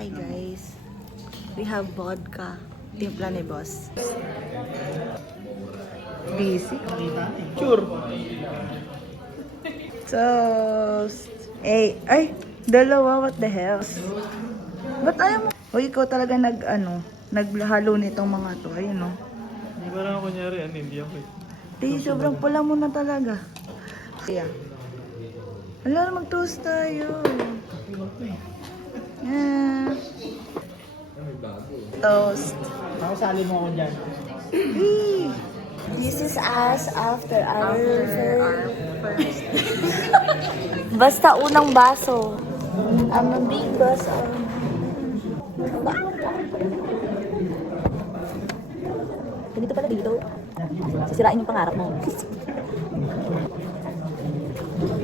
Hi guys. We have vodka. Timpla ni boss. Busy. Sure. Toast. Ay, dalawa, what the hell? Ba't ayaw mo? Uy, ikaw talaga naghalo nitong mga to. Ayun, no? Hindi ba lang kunyari, hindi ako eh. Di, sobrang pula mo na talaga. Kaya. Wala na, mag-toast tayo. Yeah. Toast. Ako sali mo ako dyan. This is us after our first. Basta unang baso. I'm a big boss. Ganito pala dito. Sisirain yung pangarap mo.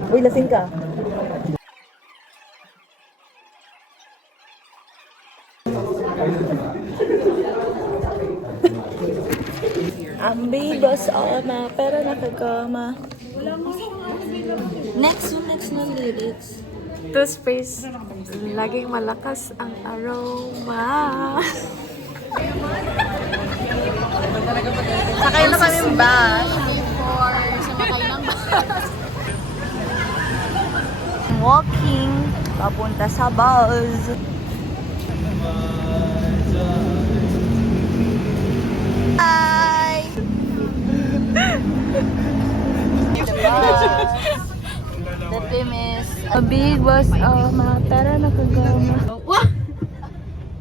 Uy, lasing ka. Ang bibos na pero nakagama. Next one lyrics. Toothpaste, laging malakas ang aroma. Sakay na kami bus. Walking papunta sa bus. Hi! The team is a big bus pero nakagama. Wah!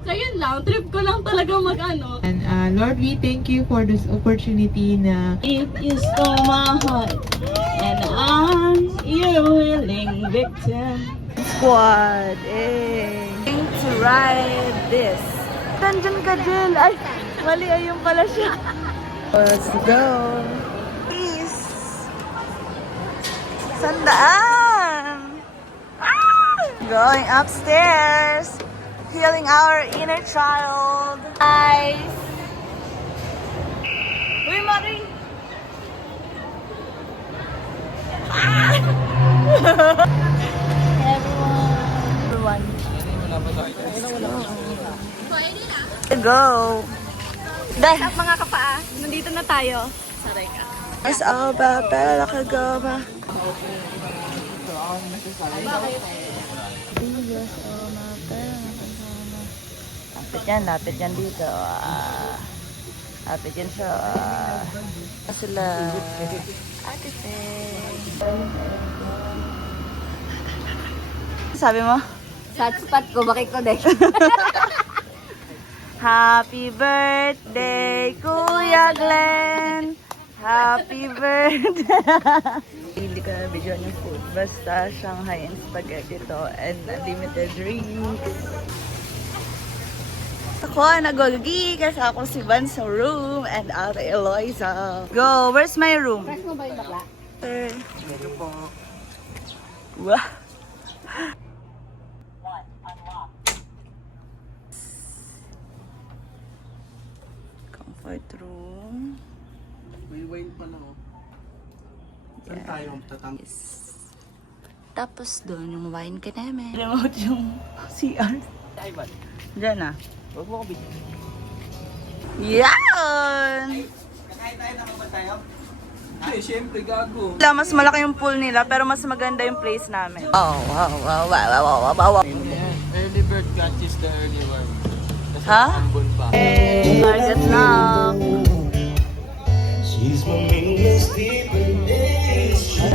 So yun lang, trip ko lang talaga mag-ano. And Lord, we thank you for this opportunity na It is so my heart, and I'm your willing victim. Squad, to ride this. Nandyan ka, Jill. Ay, mali, ayun pala siya. Let's go. Peace. Sandaan. Going upstairs. Healing our inner child. Guys. Uy, Mari. Everyone. Go. Dahil Mga kapaa, nandito na tayo. Saray ka. Mas alba, pero nakagama. Lapit yan dito. Lapit yan siya. Sila. Ate sabi mo? Sa spot ko, bakit ko din? Happy birthday, Kuya Glenn! Happy birthday! Hindi ko na video yung food. Basta Shanghai and spaghetti to and unlimited drinks. Ako, nagolgi kasi ako si Van sa room and Ate Eloisa. Go! Where's my room? Press mo ba yung bakla? Ito po. Wow! Comfort room. May wine pa na oh. Saan tayo tatang? Tapos doon yung wine ka namin. Remote yung CR. Diyan na. Huwag mo ko bigyan. Yan! Kakain tayo na ba tayo? Ay, syempre gago. Mas malaki yung pool nila pero mas maganda yung place namin. Oh, wow. Early bird catches the early worm. Kasi Ha? ambon pa. Target lang.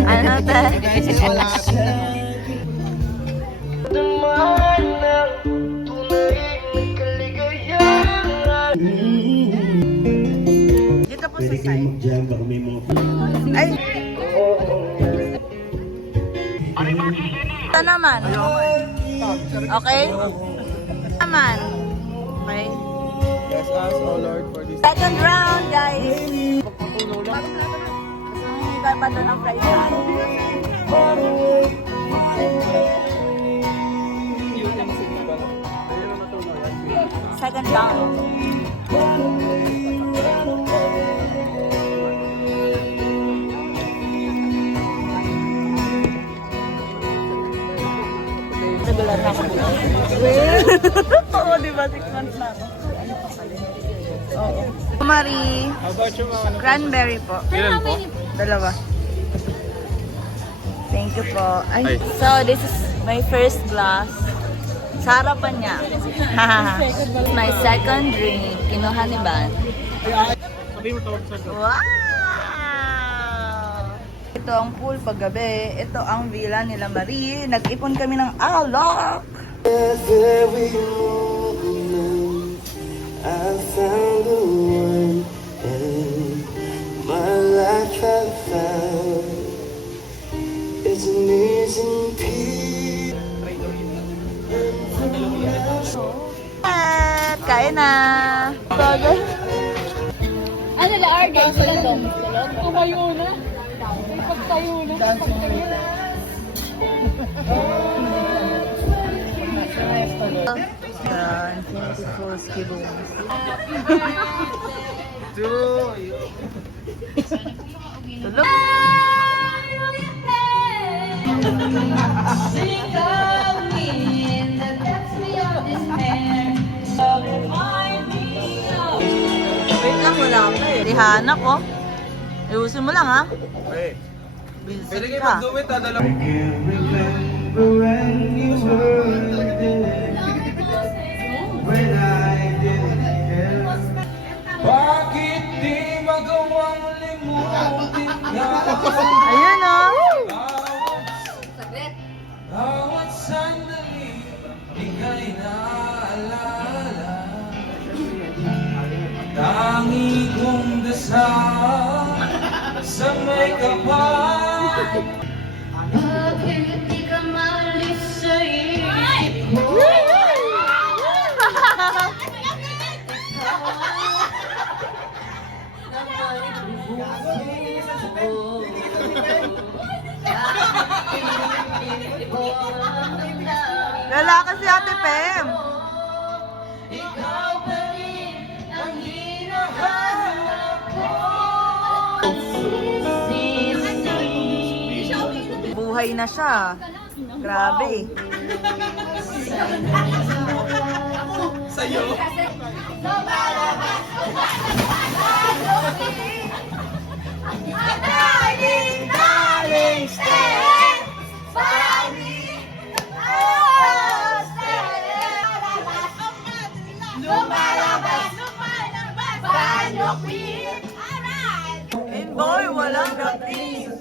Ano te? Dito po sa side. Ay! Ito naman. Okay? Naman. Okay? Bless us, O Lord, for this. Second round, guys. Pagpatulo lang. Iba pa doon ang price natin. Second round. Regular na ako. Diba 6 months na ako? Oo. Marie, cranberry po. Ilan po? Dalawa. Thank you po. Ay. So, this is my first glass. Sa harapan niya. My second drink. Kinuha ni Van. Sabi mo tawag sa Wow! Ito ang pool paggabi. Ito ang villa nila Marie. Nag-ipon kami ng alak. Every moment I found the one and my life I found it's an amazing piece. At kain na. Ano la RJ? Sila dong. Tumayo na. Pagtayo na. Infinity Falls Kilooms. Tulog. Wait lang, wala ka eh. Rihanna ko. Ayusin mo lang ha. Okay. Bilsit ka. mag-do it, dalawa. I can't remember when you were there, when I didn't care. Bakit di magawang limutin ka? Ayun o. Bawat sandali, ika'y naaalala. Tangi kong dasal sa may kapal. Bakit di ka malis sa isip ko? Lalaki si Ate Pem. Ikaw pa rin ang hinahanap ko. Buhay na siya. Grabe. Sa'yo. And boy, walang dating.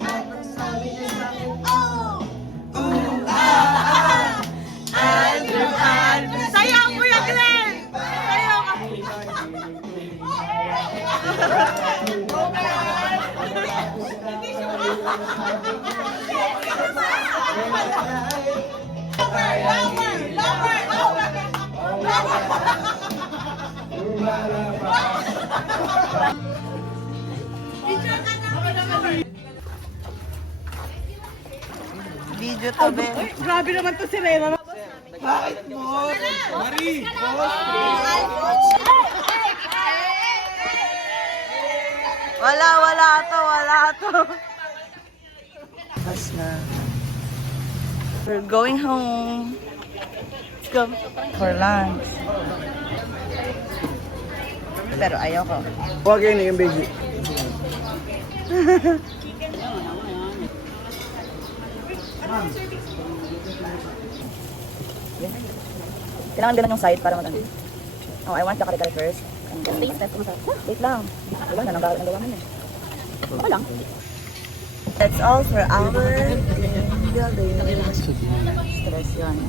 Sayaw mo yan, Glenn! Sayaw ka! Video to, be. Grabe naman to si Rema. Marie! Wala to. Bas na. We're going home. Let's go. For lunch. Pero ayoko. Huwag yun yung baby. Kailangan din yung side para maganda. Oh, I want the kare-kare first. Wait lang. Wala na, nanggawa mo yun. Okay lang. That's all for our building. Stress yun.